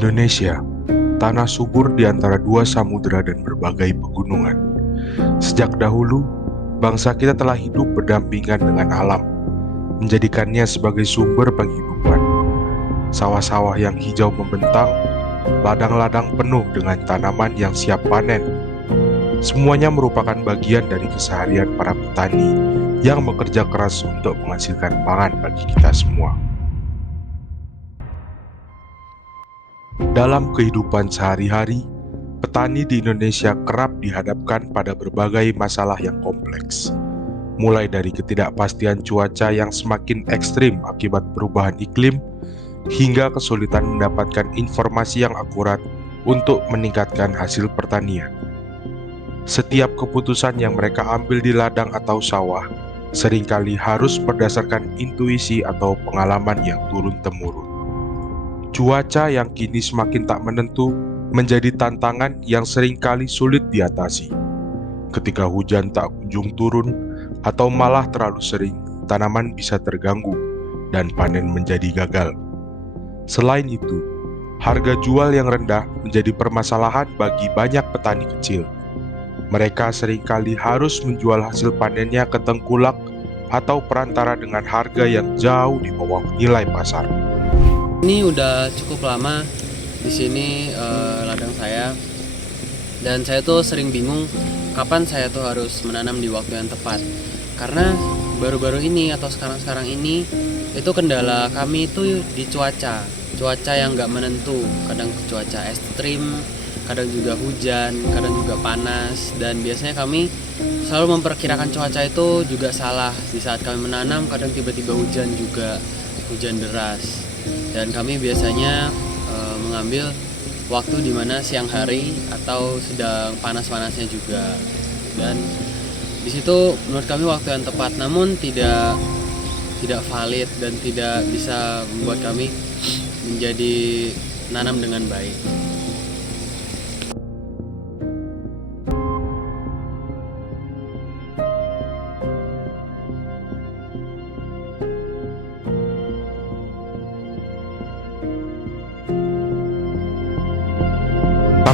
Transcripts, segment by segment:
Indonesia, tanah subur di antara dua samudera dan berbagai pegunungan. Sejak dahulu, bangsa kita telah hidup berdampingan dengan alam, menjadikannya sebagai sumber penghidupan. Sawah-sawah yang hijau membentang, ladang-ladang penuh dengan tanaman yang siap panen. Semuanya merupakan bagian dari keseharian para petani yang bekerja keras untuk menghasilkan pangan bagi kita semua. Dalam kehidupan sehari-hari, petani di Indonesia kerap dihadapkan pada berbagai masalah yang kompleks. Mulai dari ketidakpastian cuaca yang semakin ekstrim akibat perubahan iklim, hingga kesulitan mendapatkan informasi yang akurat untuk meningkatkan hasil pertanian. Setiap keputusan yang mereka ambil di ladang atau sawah seringkali harus berdasarkan intuisi atau pengalaman yang turun-temurun. Cuaca yang kini semakin tak menentu menjadi tantangan yang seringkali sulit diatasi. Ketika hujan tak kunjung turun atau malah terlalu sering, tanaman bisa terganggu dan panen menjadi gagal. Selain itu, harga jual yang rendah menjadi permasalahan bagi banyak petani kecil. Mereka seringkali harus menjual hasil panennya ke tengkulak atau perantara dengan harga yang jauh di bawah nilai pasar. Ini udah cukup lama di sini ladang saya, dan saya tuh sering bingung kapan saya tuh harus menanam di waktu yang tepat. Karena baru-baru ini atau sekarang-sekarang ini itu kendala kami itu di cuaca yang nggak menentu. Kadang cuaca ekstrim, kadang juga hujan, kadang juga panas, dan biasanya kami selalu memperkirakan cuaca itu juga salah. Di saat kami menanam kadang tiba-tiba hujan deras. Dan kami biasanya mengambil waktu di mana siang hari atau sedang panas-panasnya juga. Dan di situ menurut kami waktu yang tepat, namun tidak valid dan tidak bisa membuat kami menjadi nanam dengan baik.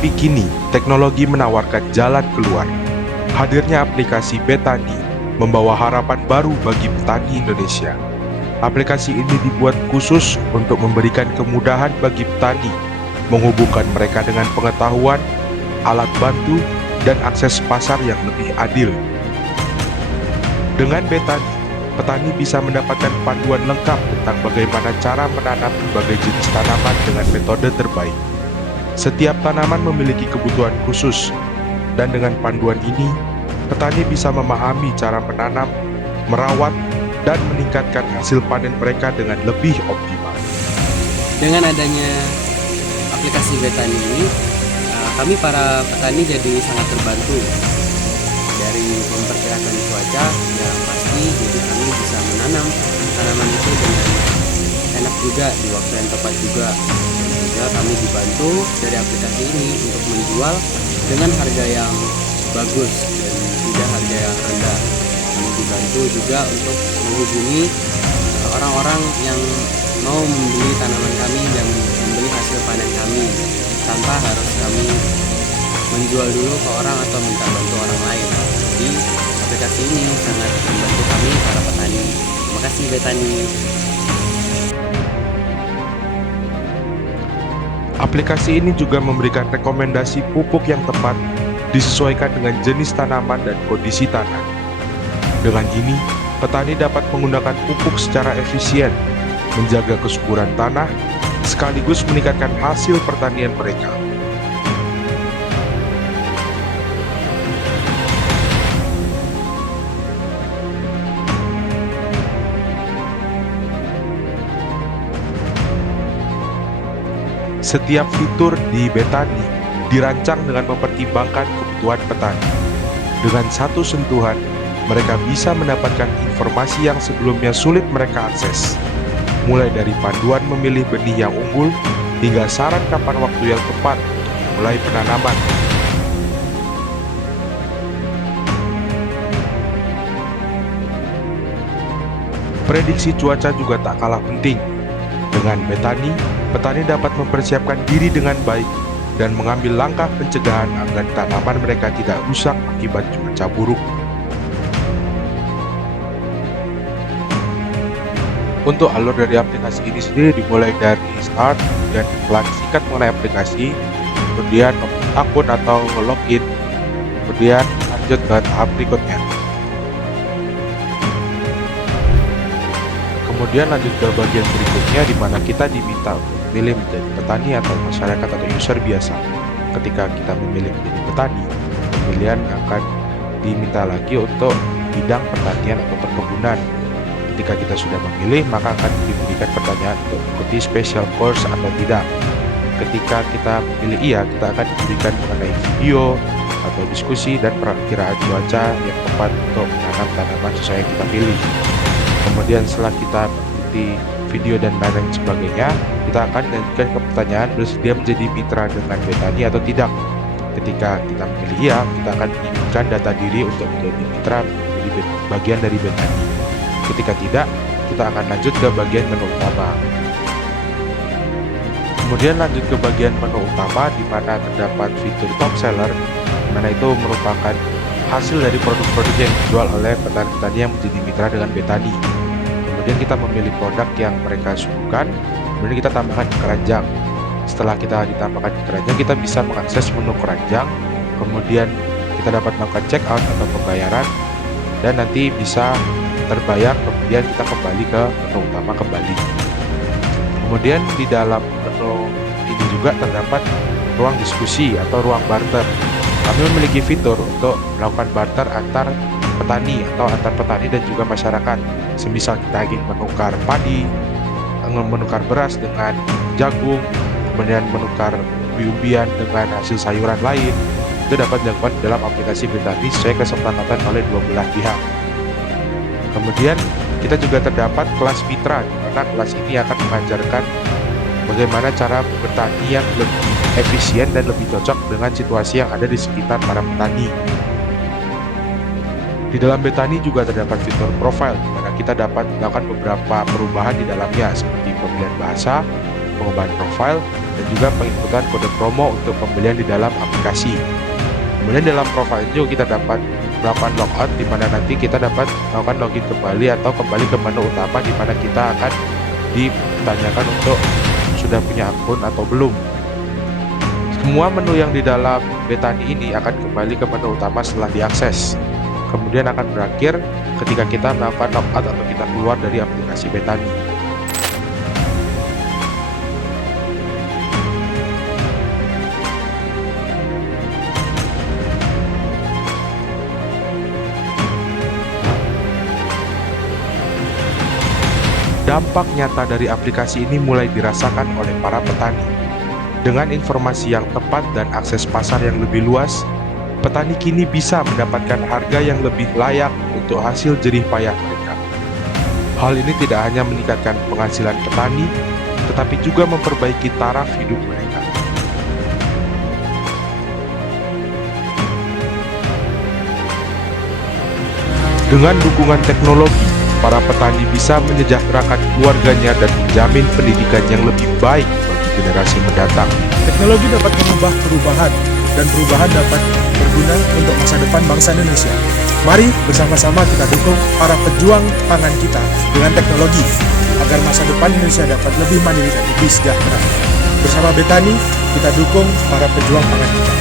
Tapi kini, teknologi menawarkan jalan keluar. Hadirnya aplikasi Betani membawa harapan baru bagi petani Indonesia. Aplikasi ini dibuat khusus untuk memberikan kemudahan bagi petani, menghubungkan mereka dengan pengetahuan, alat bantu, dan akses pasar yang lebih adil. Dengan Betani, petani bisa mendapatkan panduan lengkap tentang bagaimana cara menanam berbagai jenis tanaman dengan metode terbaik. Setiap tanaman memiliki kebutuhan khusus, dan dengan panduan ini, petani bisa memahami cara menanam, merawat, dan meningkatkan hasil panen mereka dengan lebih optimal. Dengan adanya aplikasi Betani ini, kami para petani jadi sangat terbantu dari memperkirakan cuaca yang pasti. Jadi kami bisa menanam tanaman itu dengan enak juga di waktu yang tepat juga. Kami dibantu dari aplikasi ini untuk menjual dengan harga yang bagus dan tidak harga yang rendah. Kami dibantu juga untuk menghubungi orang-orang yang mau membeli tanaman kami dan membeli hasil panen kami tanpa harus kami menjual dulu ke orang atau minta bantu orang lain. Jadi aplikasi ini sangat membantu kami para petani. Terima kasih Betani. Aplikasi ini juga memberikan rekomendasi pupuk yang tepat disesuaikan dengan jenis tanaman dan kondisi tanah. Dengan ini, petani dapat menggunakan pupuk secara efisien, menjaga kesuburan tanah, sekaligus meningkatkan hasil pertanian mereka. Setiap fitur di Betani dirancang dengan mempertimbangkan kebutuhan petani. Dengan satu sentuhan, mereka bisa mendapatkan informasi yang sebelumnya sulit mereka akses. Mulai dari panduan memilih benih yang unggul, hingga saran kapan waktu yang tepat untuk memulai penanaman. Prediksi cuaca juga tak kalah penting. Dengan Betani, petani dapat mempersiapkan diri dengan baik dan mengambil langkah pencegahan agar tanaman mereka tidak rusak akibat cuaca buruk. Untuk alur dari aplikasi ini sendiri dimulai dari start dan iklan singkat mengenai aplikasi, kemudian akun atau login, kemudian lanjut ke tahap berikutnya. Kemudian lanjut ke bagian berikutnya di mana kita diminta untuk memilih menjadi petani atau masyarakat atau user biasa. Ketika kita memilih menjadi petani, pemilihan akan diminta lagi untuk bidang pertanian atau perkebunan. Ketika kita sudah memilih, maka akan diberikan pertanyaan untuk mengikuti special course atau tidak. Ketika kita memilih iya, kita akan diberikan mengenai video atau diskusi dan perakiraan cuaca yang tepat untuk menanam tanaman sesuai yang kita pilih. Kemudian setelah kita mengikuti video dan lain sebagainya, kita akan lanjutkan ke pertanyaan bersedia menjadi mitra dengan Betani atau tidak. Ketika kita memilih iya, kita akan mengirimkan data diri untuk menjadi mitra menjadi bagian dari Betani. Ketika tidak, kita akan lanjut ke bagian menu utama. Kemudian lanjut ke bagian menu utama di mana terdapat fitur top seller, di mana itu merupakan hasil dari produk-produk yang dijual oleh petani-petani yang menjadi mitra dengan Betani. Kemudian kita memilih produk yang mereka suguhkan, kemudian kita tambahkan di keranjang. Setelah kita ditambahkan di keranjang, kita bisa mengakses menu keranjang, kemudian kita dapat melakukan check out atau pembayaran, dan nanti bisa terbayar, kemudian kita kembali ke menu utama kembali. Kemudian di dalam menu ini juga terdapat ruang diskusi atau ruang barter. Kami memiliki fitur untuk melakukan barter antar petani atau antar petani dan juga masyarakat. Semisal kita ingin menukar padi, menukar beras dengan jagung, kemudian menukar umbi-umbian dengan hasil sayuran lain, itu dapat dilakukan dalam aplikasi Betani sesuai kesepakatan oleh dua belah pihak. Kemudian kita juga terdapat kelas mitra, di mana kelas ini akan mengajarkan bagaimana cara bertani yang lebih efisien dan lebih cocok dengan situasi yang ada di sekitar para petani. Di dalam Betani juga terdapat fitur profile, di mana kita dapat melakukan beberapa perubahan di dalamnya, seperti pemilihan bahasa, pengubahan profile, dan juga penginputan kode promo untuk pembelian di dalam aplikasi. Kemudian dalam profile juga kita dapat melakukan logout, di mana nanti kita dapat melakukan login kembali atau kembali ke menu utama, di mana kita akan ditanyakan untuk sudah punya akun atau belum. Semua menu yang di dalam Betani ini akan kembali ke menu utama setelah diakses. Kemudian akan berakhir ketika kita melakukan logout atau kita keluar dari aplikasi Betani. Dampak nyata dari aplikasi ini mulai dirasakan oleh para petani. Dengan informasi yang tepat dan akses pasar yang lebih luas, petani kini bisa mendapatkan harga yang lebih layak untuk hasil jerih payah mereka. Hal ini tidak hanya meningkatkan penghasilan petani, tetapi juga memperbaiki taraf hidup mereka. Dengan dukungan teknologi, para petani bisa menyejahterakan keluarganya dan menjamin pendidikan yang lebih baik bagi generasi mendatang. Teknologi dapat mengubah perubahan, dan perubahan dapat berguna untuk masa depan bangsa Indonesia. Mari bersama-sama kita dukung para pejuang pangan kita dengan teknologi, agar masa depan Indonesia dapat lebih mandiri dan lebih sejahtera. Bersama Betani, kita dukung para pejuang pangan kita.